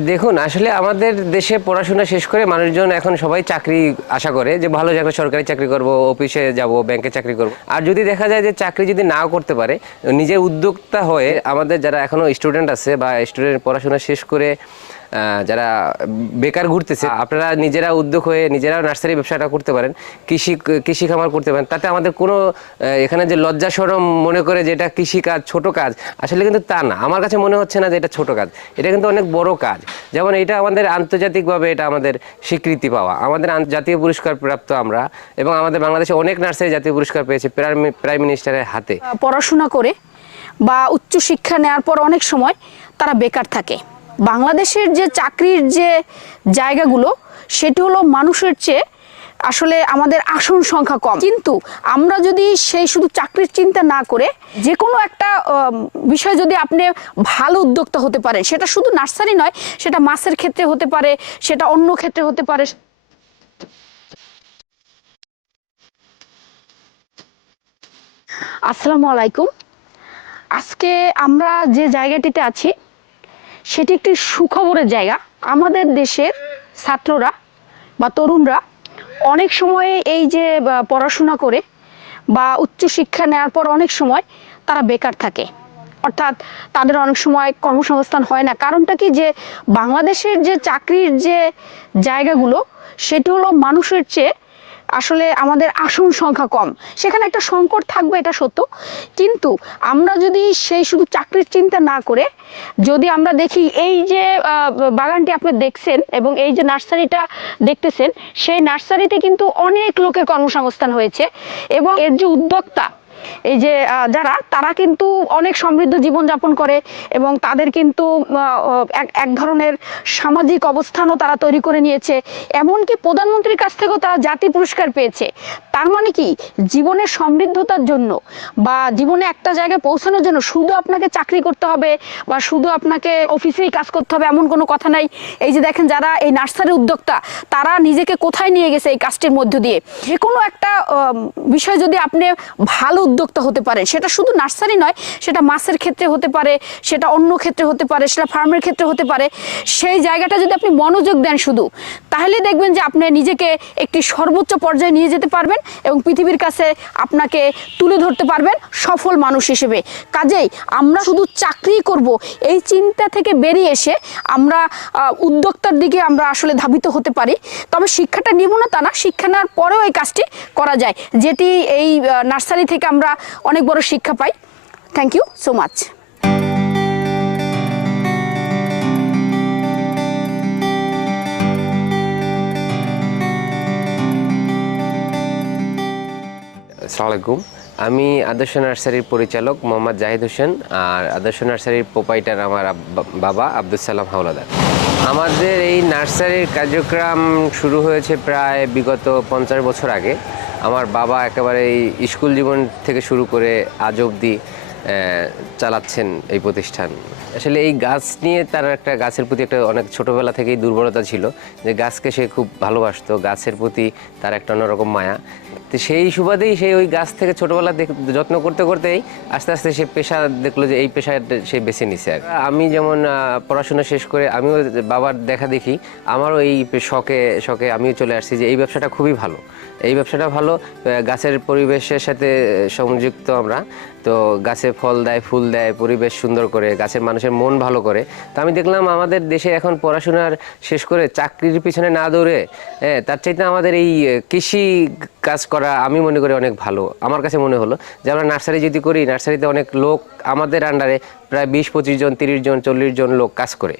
দেখুন আসলে আমাদের দেশে পড়াশোনা শেষ করে মানুষজন এখন সবাই চাকরি আশা করে যে ভালো একটা সরকারি চাকরি করব, অফিসে যাব, ব্যাংকে চাকরি করব। আর যদি দেখা যায় যে চাকরি যদি নাও করতে পারে, নিজের উদ্যোক্তা হয়ে আমাদের যারা এখনো স্টুডেন্ট আছে বা স্টুডেন্ট পড়াশোনা শেষ করে যারা বেকার ঘুরতেছে, আপনারা নিজেরা উদ্যোগ হয়ে নিজেরাও নার্সারি ব্যবসাটা করতে পারেন, কৃষি খামার করতে পারেন। তাতে আমাদের কোনো এখানে যে লজ্জা শরম মনে করে যে এটা কৃষিকাজ ছোট কাজ, আসলে কিন্তু তা না। আমার কাছে মনে হচ্ছে না যে এটা ছোট কাজ, এটা কিন্তু অনেক বড় কাজ। যেমন এটা আমাদের আন্তর্জাতিকভাবে এটা আমাদের স্বীকৃতি পাওয়া, আমাদের জাতীয় পুরস্কার প্রাপ্ত আমরা, এবং আমাদের বাংলাদেশে অনেক নার্সারি জাতীয় পুরস্কার পেয়েছে প্রাইম মিনিস্টারের হাতে। পড়াশোনা করে বা উচ্চ শিক্ষা নেওয়ার পর অনেক সময় তারা বেকার থাকে। বাংলাদেশের যে চাকরির যে জায়গাগুলো সেটি হলো মানুষের চেয়ে আসলে আমাদের আসন সংখ্যা কম, কিন্তু আমরা যদি সেই শুধু চাকরির চিন্তা না করে যে কোনো একটা বিষয় যদি আপনি ভালো উদ্যোক্তা হতে পারেন, সেটা শুধু নার্সারি নয়, সেটা মাছের ক্ষেত্রে হতে পারে, সেটা অন্য ক্ষেত্রে হতে পারে। আসসালামু আলাইকুম। আজকে আমরা যে জায়গাটিতে আছি সেটি একটি সুখবরের জায়গা। আমাদের দেশের ছাত্ররা বা তরুণরা অনেক সময় এই যে পড়াশোনা করে বা উচ্চশিক্ষা নেওয়ার পর অনেক সময় তারা বেকার থাকে, অর্থাৎ তাদের অনেক সময় কর্মসংস্থান হয় না। কারণটা কি, যে বাংলাদেশের যে চাকরির যে জায়গাগুলো সেটি হলো মানুষের চেয়ে আসলে আমাদের আসন সংখ্যা কম। সেখানে একটা সংকট থাকবে, এটা সত্য, কিন্তু আমরা যদি সেই শুধু চাকরির চিন্তা না করে যদি আমরা দেখি, এই যে বাগানটি আপনি দেখছেন এবং এই যে নার্সারিটা দেখতেছেন, সেই নার্সারিতে কিন্তু অনেক লোকের কর্মসংস্থান হয়েছে, এবং এর যে উদ্যোক্তা, এই যে তারা কিন্তু অনেক সমৃদ্ধ জীবনযাপন করে, এবং তাদের কিন্তু এক ধরনের সামাজিক অবস্থানও তারা তৈরি করে নিয়েছে। এমনকি প্রধানমন্ত্রীর কাছ থেকেও তারা জাতীয় পুরস্কার পেয়েছে। তার মানে কি, জীবনের সমৃদ্ধতার জন্য বা জীবনে একটা জায়গায় পৌঁছানোর জন্য শুধু আপনাকে চাকরি করতে হবে বা শুধু আপনাকে অফিসেই কাজ করতে হবে এমন কোনো কথা নাই। এই যে দেখেন, যারা এই নার্সারি উদ্যোক্তা, তারা নিজেকে কোথায় নিয়ে গেছে এই কাজটির মধ্য দিয়ে। যে কোনো একটা বিষয় যদি আপনি ভালো উদ্যোক্তা হতে পারেন, সেটা শুধু নার্সারি নয়, সেটা মাছের ক্ষেত্রে হতে পারে, সেটা অন্য ক্ষেত্রে হতে পারে, সেটা ফার্মের ক্ষেত্রে হতে পারে। সেই জায়গাটা যদি আপনি মনোযোগ দেন শুধু, তাহলে দেখবেন যে আপনি নিজেকে একটি সর্বোচ্চ পর্যায়ে নিয়ে যেতে পারবেন এবং পৃথিবীর কাছে আপনাকে তুলে ধরতে পারবেন সফল মানুষ হিসেবে। কাজেই আমরা শুধু চাকরি করব এই চিন্তা থেকে বেরিয়ে এসে আমরা উদ্যোক্তার দিকে আমরা আসলে ধাবিত হতে পারি। তবে শিক্ষাটা নিব না তা না, শিক্ষা নেওয়ার পরেও এই কাজটি করা যায়, যেটি এই নার্সারি থেকে আমরা অনেক বড় শিক্ষা পাই। Thank you so much. আসসালামু আলাইকুম। আমি আদর্শ নার্সারির পরিচালক মোহাম্মদ জাহিদ হোসেন, আর আদর্শ নার্সারির প্রোপাইটার আমার বাবা আব্দুল সালাম হাওলাদার। আমাদের এই নার্সারির কার্যক্রম শুরু হয়েছে প্রায় বিগত 50 বছর আগে। আমার বাবা একেবারে এই স্কুল জীবন থেকে শুরু করে আজ অবধি চালাচ্ছেন এই প্রতিষ্ঠান। আসলে এই গাছ নিয়ে তার একটা গাছের প্রতি একটা অনেক ছোটোবেলা থেকেই দুর্বলতা ছিল, যে গাছকে সে খুব ভালোবাসতো, গাছের প্রতি তার একটা অন্যরকম মায়া। তো সেই সুবাদেই সেই ওই গাছ থেকে ছোটোবেলা যত্ন করতে করতেই আস্তে আস্তে সে পেশা দেখলো, যে এই পেশাটা সে বেছে নিছে। আর আমি যেমন পড়াশোনা শেষ করে আমিও বাবার দেখা দেখি আমারও এই শখে আমিও চলে আসছি যে এই ব্যবসাটা খুবই ভালো, এই ব্যবসাটা ভালো, গাছের পরিবেশের সাথে সংযুক্ত আমরা। তো গাছে ফল দেয়, ফুল দেয়, পরিবেশ সুন্দর করে, গাছের মানুষের মন ভালো করে। তো আমি দেখলাম আমাদের দেশে এখন পড়াশোনার শেষ করে চাকরির পিছনে না দৌড়ে তার চাইতে আমাদের এই কৃষি কাজ করা আমি মনে করি অনেক ভালো। আমার কাছে মনে হলো যে আমরা নার্সারি যদি করি, নার্সারিতে অনেক লোক আমাদের আন্ডারে প্রায় 20-25 জন, 30 জন, 40 জন লোক কাজ করে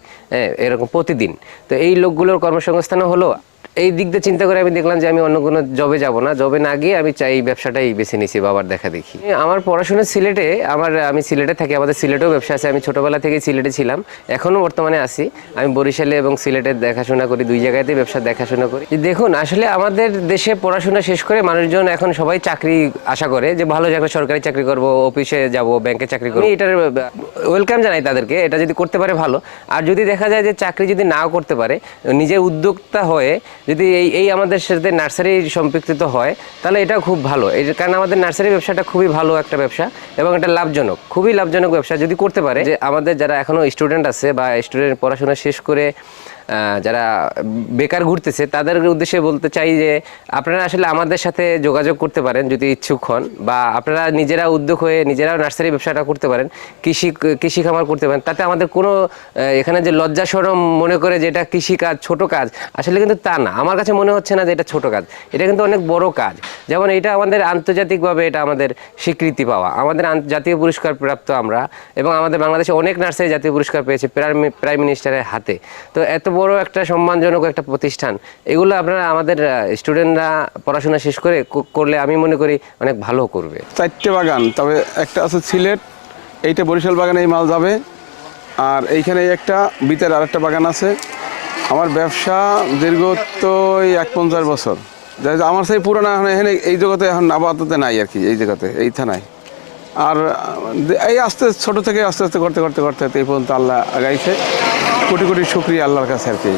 এরকম প্রতিদিন। তো এই লোকগুলোর কর্মসংস্থানও হলো। এই দিক দিয়ে চিন্তা করে আমি দেখলাম যে আমি অন্য কোনো জবে যাব না, জবে না গিয়ে আমি চাই এই ব্যবসাটাই বেছে নিয়েছি বাবার দেখা দেখি। আমার পড়াশোনা সিলেটে, আমি সিলেটে থাকি, আমাদের সিলেটেও ব্যবসা আছে। আমি ছোটোবেলা থেকেই সিলেটে ছিলাম, এখনও বর্তমানে আছি। আমি বরিশালে এবং সিলেটে দেখাশোনা করি, দুই জায়গাতেই ব্যবসা দেখাশোনা করি। দেখুন আসলে আমাদের দেশে পড়াশোনা শেষ করে মানুষজন এখন সবাই চাকরি আশা করে যে ভালো একটা সরকারি চাকরি করব, অফিসে যাব, ব্যাংকে চাকরি করব। এটার ওয়েলকাম জানাই তাদেরকে, এটা যদি করতে পারে ভালো। আর যদি দেখা যায় যে চাকরি যদি নাও করতে পারে, নিজের উদ্যোক্তা হয়ে যদি এই আমাদের সাথে নার্সারি সম্পৃক্ত হয় তাহলে এটা খুব ভালো। এই কারণ আমাদের নার্সারি ব্যবসাটা খুবই ভালো একটা ব্যবসা এবং এটা লাভজনক, খুবই লাভজনক ব্যবসা যদি করতে পারে। যে আমাদের যারা এখনও স্টুডেন্ট আছে বা স্টুডেন্ট পড়াশোনা শেষ করে যারা বেকার ঘুরতেছে তাদের উদ্দেশ্যে বলতে চাই যে আপনারা আসলে আমাদের সাথে যোগাযোগ করতে পারেন যদি ইচ্ছুক হন, বা আপনারা নিজেরা উদ্যোগ হয়ে নিজেরাও নার্সারি ব্যবসাটা করতে পারেন, কৃষি খামার করতে পারেন। তাতে আমাদের কোনো এখানে যে লজ্জা শরম মনে করে যে এটা কৃষিকাজ ছোট কাজ, আসলে কিন্তু তা না। আমার কাছে মনে হচ্ছে না যে এটা ছোট কাজ, এটা কিন্তু অনেক বড় কাজ। যেমন এটা আমাদের আন্তর্জাতিকভাবে এটা আমাদের স্বীকৃতি পাওয়া, আমাদের জাতীয় পুরস্কার প্রাপ্ত আমরা, এবং আমাদের বাংলাদেশে অনেক নার্সারি জাতীয় পুরস্কার পেয়েছে প্রাইম মিনিস্টারের হাতে। তো এত বড় একটা সম্মানজনক একটা প্রতিষ্ঠান, এগুলো আপনারা আমাদের স্টুডেন্টরা পড়াশোনা শেষ করে করলে আমি মনে করি অনেক ভালো করবে। 4টে বাগান, তবে একটা আছে সিলেট, এইটা বরিশাল বাগানে এই মাল যাবে, আর এইখানে একটা বিতের আরেকটা বাগান আছে। আমার ব্যবসা দীর্ঘ তো 51 বছর, আমার সেই পুরোনো এখানে এই জগতে এখন আপাতত নাই আর কি, এই জগতে এই থানায়। আর এই ছোট থেকে আস্তে আস্তে করতে করতে করতে এই পর্যন্ত আল্লাহ আগাইছে। কোটি কোটি শুকরিয়া আল্লাহর কাছে আর কি।